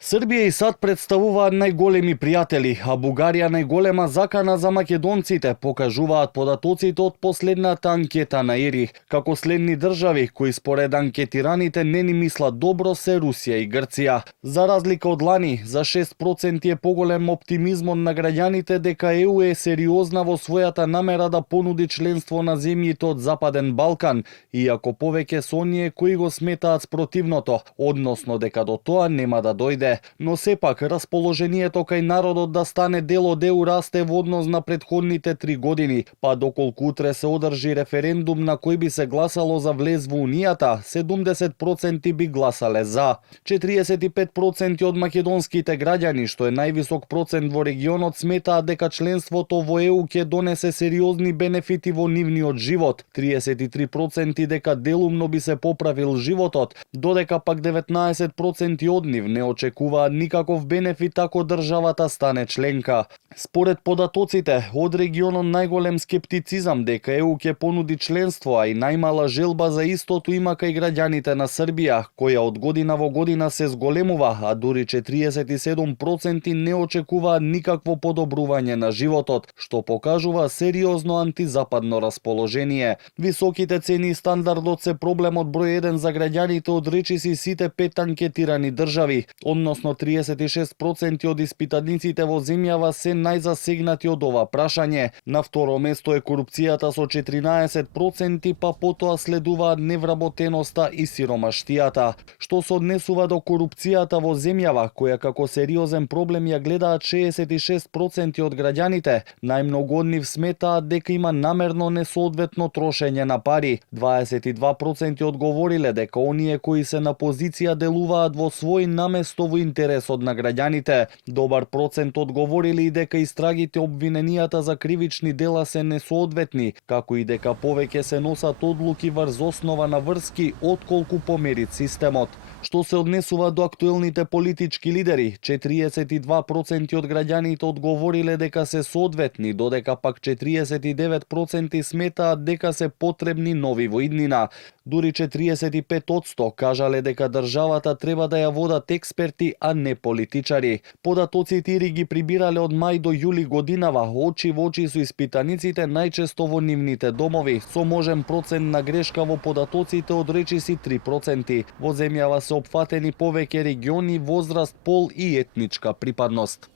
Србија и САД представуваат најголеми пријатели, а Бугарија најголема закана за македонците, покажуваат податоците од последната анкета на ЕРИ. Како следни држави, кои според анкетираните не ни мислат добро, се Русија и Грција. За разлика од лани, за 6% е поголем оптимизмот на граѓаните дека ЕУ е сериозна во својата намера да понуди членство на земјите од Западен Балкан, иако повеќе се оние кои го сметаат спротивното, односно дека до тоа нема да дојде. Но сепак, расположението кај народот да стане дел од ЕУ расте во однос на претходните 3 години, па доколку утре се одржи референдум на кој би се гласало за влез во Унијата, 70% би гласале за. 45% од македонските граѓани, што е највисок процент во регионот, сметаат дека членството во ЕУ ќе донесе сериозни бенефити во нивниот живот, 33% дека делумно би се поправил животот, додека пак 19% од нив не очекуваат никаков бенефит ако државата стане членка. Според податоците, од регионот најголем скептицизам дека ЕУ ќе понуди членство, а и најмала желба за истото има кај граѓаните на Србија, која од година во година се зголемува, а дури 47% не очекуваат никакво подобрување на животот, што покажува сериозно антизападно расположение. Високите цени и стандардот се проблемот број 1 за граѓаните од речиси сите 5 анкетирани држави, односно 36% од испитаниците во земјава се најзасегнати од ова прашање. На второ место е корупцијата со 14%, па потоа следуваат невработеноста и сиромаштијата. Што се однесува до корупцијата во земјава, која како сериозен проблем ја гледаат 66% од граѓаните, најмногу од нив сметаат дека има намерно несоодветно трошење на пари. 22% одговориле дека оние кои се на позиција делуваат во свој наместо во интересот на граѓаните. Добар процент одговорили и дека истрагите обвиненијата за кривични дела се несоодветни, како и дека повеќе се носат одлуки врз основа на врски отколку померит системот. Што се однесува до актуелните политички лидери, 42% од граѓаните одговориле дека се соодветни, додека пак 49% сметаат дека се потребни нови во иднина. Дури 45% кажале дека државата треба да ја водат експерти, а не политичари. Податоците ИРИ ги прибирале од мај до јули годинава, очи во очи со испитаниците, најчесто во нивните домови, со можен процент на грешка во податоците од речиси 3%. Во земјава се опфатени повеќе региони, возраст, пол и етничка припадност.